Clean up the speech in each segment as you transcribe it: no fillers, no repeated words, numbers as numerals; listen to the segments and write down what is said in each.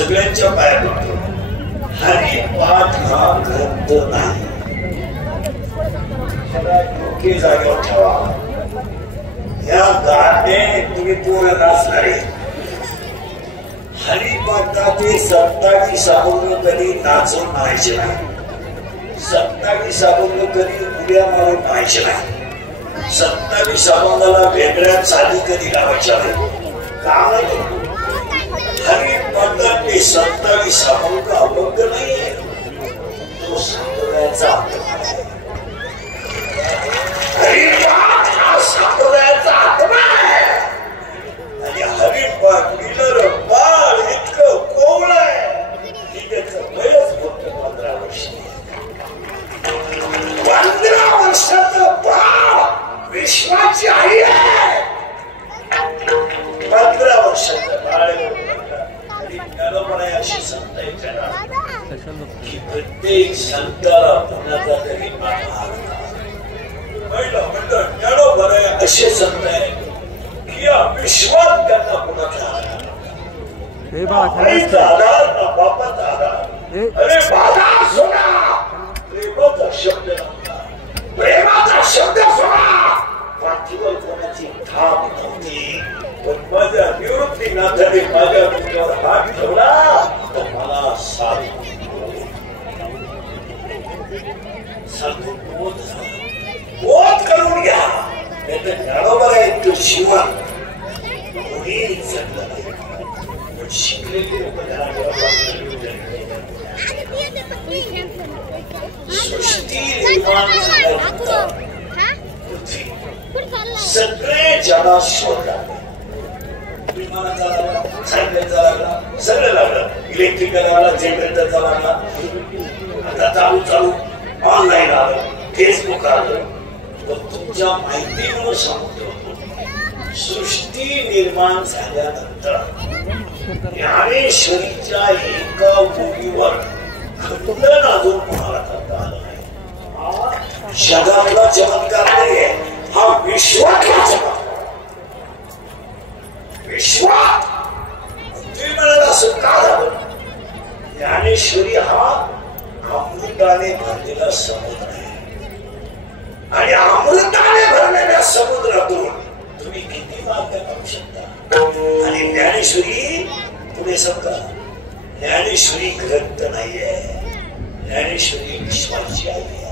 सगळ्यांच्या पाया पडतो. हरिपाठ हा ग्रंथ नाही. डोके जागेवर ठेवा. या गाणे तुम्ही पूर्ण नाचणारे. हरिपाठाचे 27 अभंग कधी नाचून म्हणायचे नाही. 27 अभंग कधी उड्या मारून म्हणायचे नाही. 27 अभंगाला वेगळ्या चाली कधी लावायच्या नाही. का नाही? हरिपाठाचे 27 अभंग नाहीये. तो सांगण्याचा हरिपाठ हा सांगण्याचा आत्मा आहे. आणि हरिपाठ लिहिलं बाळ इतकं कोवळ आहे की त्याचं वयच फक्त 15 वर्ष. 15 वर्षाचं बाळ विश्वाची आई आहे. 15 वर्षाचं बाळ अशी संत की प्रत्येक संताला पुण्याचा तरी असे संत आहे की या विश्वात त्यांना कुणाचा आधार ना बापाचा आधार. अरे बाधा सोडा, प्रेमाचा शब्द नव्हता. प्रेमाचा शब्द सोडा. पाठीवर कोणाची थाप नव्हती. पण माझ्या निवृत्तीनाथाने माझ्या डोक्यावर हात ठेवला तर मला साथ बोध करून घ्या. नाही तर ज्ञानोबा आहे तो शिवण कोणी जगलं नाही. पण शिकलेली लोक सृष्टी निर्माण झाल्यानंतर सगळे जगा शोधला. विमानाचा लागला, सायकलचा लागला, सगळं लागलं. इलेक्ट्रिकल लागला, जनरेटरचा लागला. आता चालू ऑनलाईन आलं, फेसबुक आलं. पण तुमच्या माहितीमुळे सांगतो, सृष्टी निर्माण झाल्यानंतर ज्ञानेश्वरीच्या एका ओळीवर खंडन अजून कोणाला करता आलं नाही. जगातला चमत्कार नाहीये, हा विश्वातला चमत्कार. विश्वात तुम्ही म्हणाल असं का झालं? ज्ञानेश्वरी हा अमृताने भरलेला समुद्र आहे. आणि अमृताने भरलेल्या समुद्रातून तुम्ही किती मार्ग काढू शकता. आणि ज्ञानेश्वरी पुढे समजा, ज्ञानेश्वरी ग्रंथ नाहीये. ज्ञानेश्वरी विश्वाची आई आहे.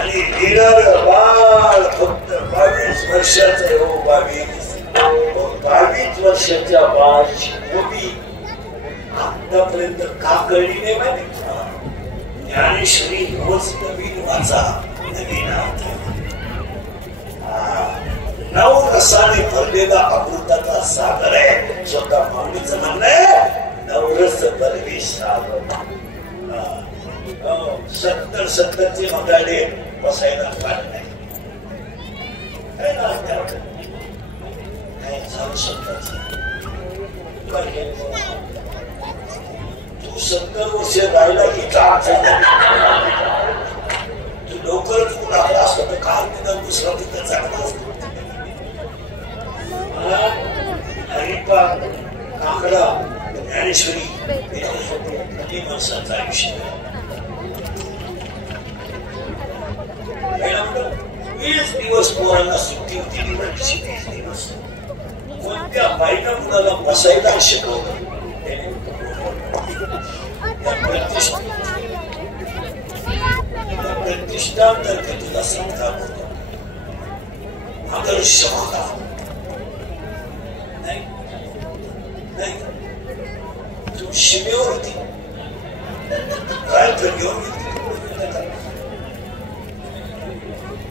आणि लिहिणार बाळ फक्त 22 वर्षाचं हो. 22 वर्षाच्या बाळाची गोडी आतापर्यंत का कळली नाही माहिती का? ज्ञानेश्वरी रोज नवीन वाचा, नवीन नऊ रसाने भरलेला अमृताचा सागर आहे. स्वतः माऊलीचं म्हणणं आहे नवरस बलवी सागर. 70 मगाडे बसायला काढ नाही. तू 70 वर्ष राहिला इथं तू लवकरच कुणाला असं तर काल निदान दुसरा तिथं चांगला असतो. हरिपाठ, काकडा, ज्ञानेश्वरी कधी माणसाचं आयुष्य 20 दिवस पोरांना सुट्टी होती. दिवाळीची 20 दिवस कोणत्या बाईला मुलाला बसायला शिकवलं. प्रतिष्ठांतर्गत तुला संस्कार होतो. आदर्श होता नाही. तू शिमेवर होती काय तर घेऊन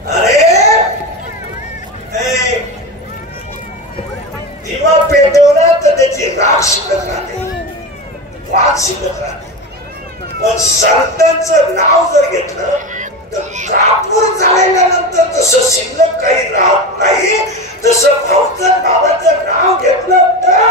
अरे दिवा पेटवला तर त्याची राख शिल्लक राहते, वाद शिल्लक राहते. पण संतांचं नाव जर घेतलं तर कापूर जाळल्यानंतर जसं शिल्लक काही राहत नाही, तसं भाऊचं बाबाचं नाव घेतलं तर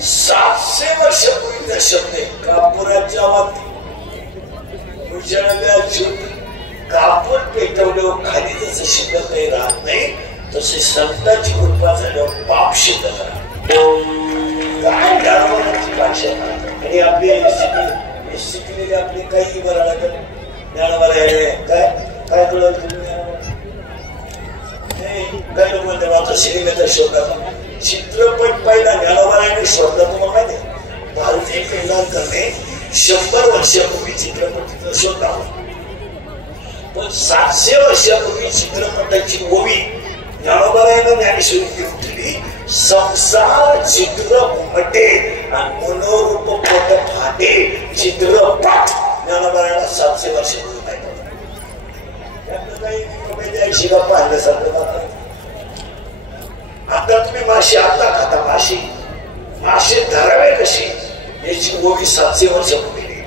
700 वर्षापूर्वीचा शब्द आहे. कापुराच्या वाती उजळल्या ज्योती. कापूर पेटवल्यावर खाली जसं शिल्लक काही राहत नाही तसे संतांची कृपा झाल्यावर पाप शिल्लक राहत. काय ज्ञानवानाची भाषा आणि आपली शिकलेली आपली काही बरं ज्ञानवाला काय काय कळलं तुम्ही काय लोक म्हणते माझा सिनेमेचा शोधाचा चित्रपट पाहिला ज्ञानोबाने शोधला. तुम्हाला माहिती भारतीय पेंढारकरने 100 वर्षापूर्वी चित्रपटाचा शोध लावला. पण 700 वर्षापूर्वी चित्रपटाची ओवी ज्ञानोबाने ज्ञानेश्वरी उठली. संसार चित्र घुमटे आणि मनोरूप पोट फाटे चित्रपट ज्ञानोबाने 700 वर्षापूर्वी पाहिलं. शिका पाहिल्यासारखं आता तुम्ही माशी आता खाता माशी मासे धरावे कशी याची ओवी 700 वर्षापूर्वी.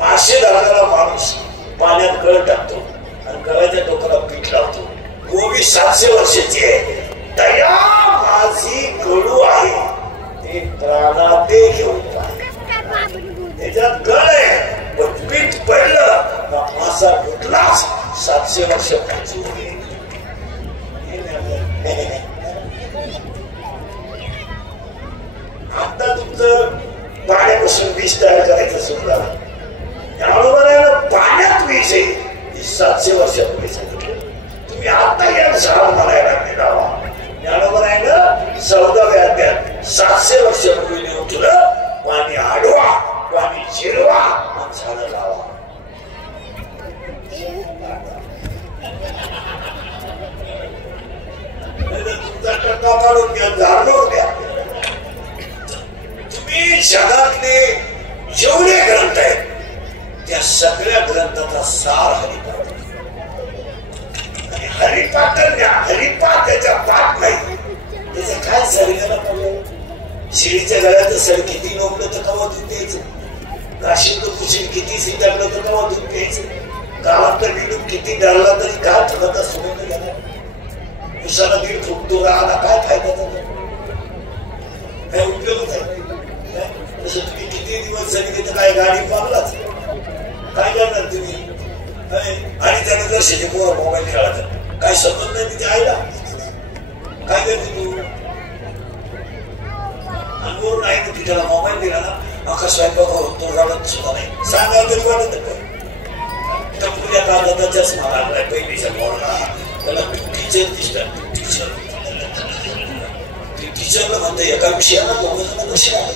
मासे धरणारा माणूस पाण्यात गळ टाकतो आणि गळाच्या डोक्याला पीठ लावतो. ओवी 700 वर्षाची आहे. दया माझी गळू आहे ते प्राणाते घेऊन त्याच्यात गळ आहे पण पीठ पडलं मासा फुटलाच. 700 वर्षापूर्वी आता तुमचं पाण्यापासून वीज तयार करायचं सुरू झालं. पाण्यात वीज आहे 700 वर्षापूर्वी सांगितलं. तुम्ही आता या झाड म्हणायला लावा. ज्ञानोबारायनं 14व्या अध्यायात 700 वर्षापूर्वी लिहून तुला पाणी आडवा पाणी जिरवा आणि झाडं लावा. तुमचा टक्का काढून घ्या जाणून घ्या. तुम्ही जगातले जेवढे ग्रंथ आहेत त्या सगळ्या ग्रंथाचा सार हरिपाठ आणि हरिपाठ हरिपाठ त्याच्या पाठ नाही. त्याचं काय शरीराला पडलं. शिडीच्या गळ्यात सर किती नोकलं तर कवा दूध द्यायचं. राशीत कुशील किती सिटाकलं तर कवा दूध द्यायचं. गावात तर विडून किती डाळला तरी काय ठरत सोडून गेला. उसाला दीड फुटतो राहला काय फायदा त्याचा काय उपयोगच आहे. तसं तुम्ही किती दिवस झाले तर काय गाडी पावलाच काय करणार तुम्ही. आणि त्याने जर शेतीपोर मोबाईल खेळायचा काय समजत नाही तिथे आईला काय करते तू. वरून आहे की त्याला मोबाईल दिला ना अख्खा स्वयंपाक तो रडत सुद्धा नाही. सांगा तरी वाटत नाही. पुऱ्या कागदाचा चष्मा लागलाय पहिलीच्या मोडला त्याला टीचर दिसतात. टीचरला म्हणतं एका विषयाला 2 जण कसे आले.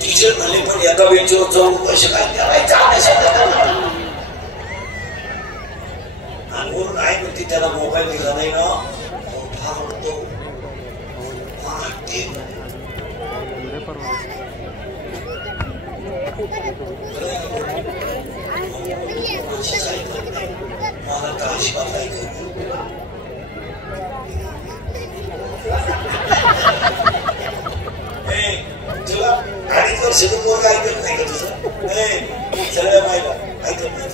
टीचर म्हणले पण एका बेंचवर जाऊन कसे काय करायचं आणि वरून आहे म्हणते त्याला मोबाईल दिला नाही ना फार आवडतो. मला काळजी बांधायचं तुला 2.5 वर्ष पोरग ऐकत नाही का तुझं सगळ्या मायला ऐकत नाही.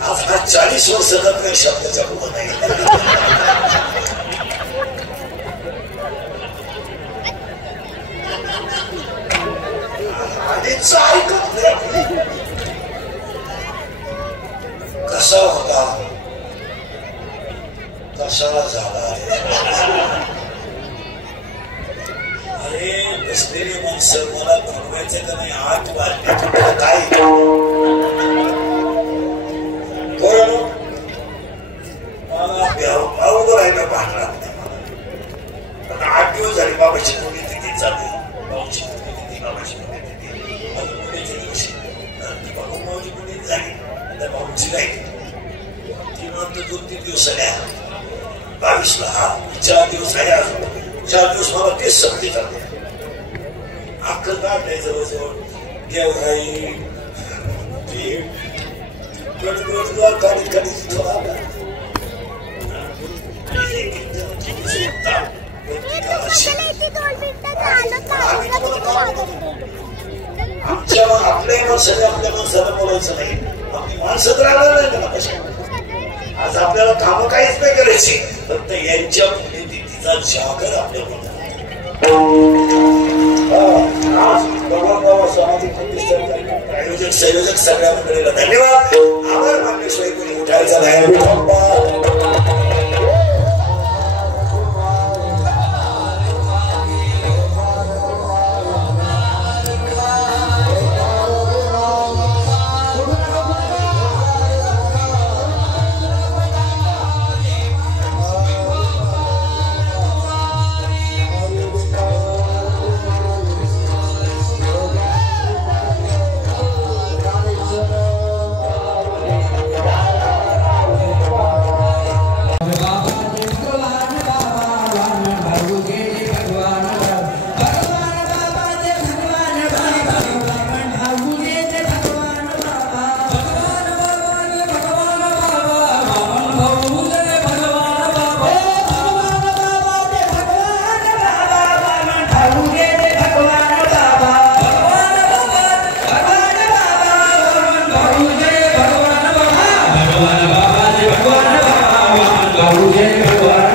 आज हा 40 वर्षाचा काही शब्दाच्या पुढं नाही. ऐकत नाही. कसा होता कशाला झाला. अरे बसलेली माणसं मला बनवायचं का नाही. 8 वाजले काय मला भाऊ राहिला भांडणार नाही. मला 8 दिवस झाले बाबाची मुली तिथे चालू. भाऊची मुली बाबाची मुली मुलीच्या दिवशी भाऊ भाऊची मुली झाली त्या भाऊची नाही. ती म्हणतो 2-3 दिवस आल्या 22ला हा 4 दिवस आल्या. 4 दिवस मला तेच समजे जाते. अख्खं काढलंय जवळजवळ देवराई आपल्या माणसाने आपल्या माणसाला बोलायचं नाही. आपली माणसं तर आलं नाही त्याला कशा. आज आपल्याला कामं काहीच नाही करायची फक्त यांच्या तिचा जागर आपल्या सगळ्या मंडळीला धन्यवाद. आभार मानल्याशिवाय कोणी उठायचं नाही. भगवान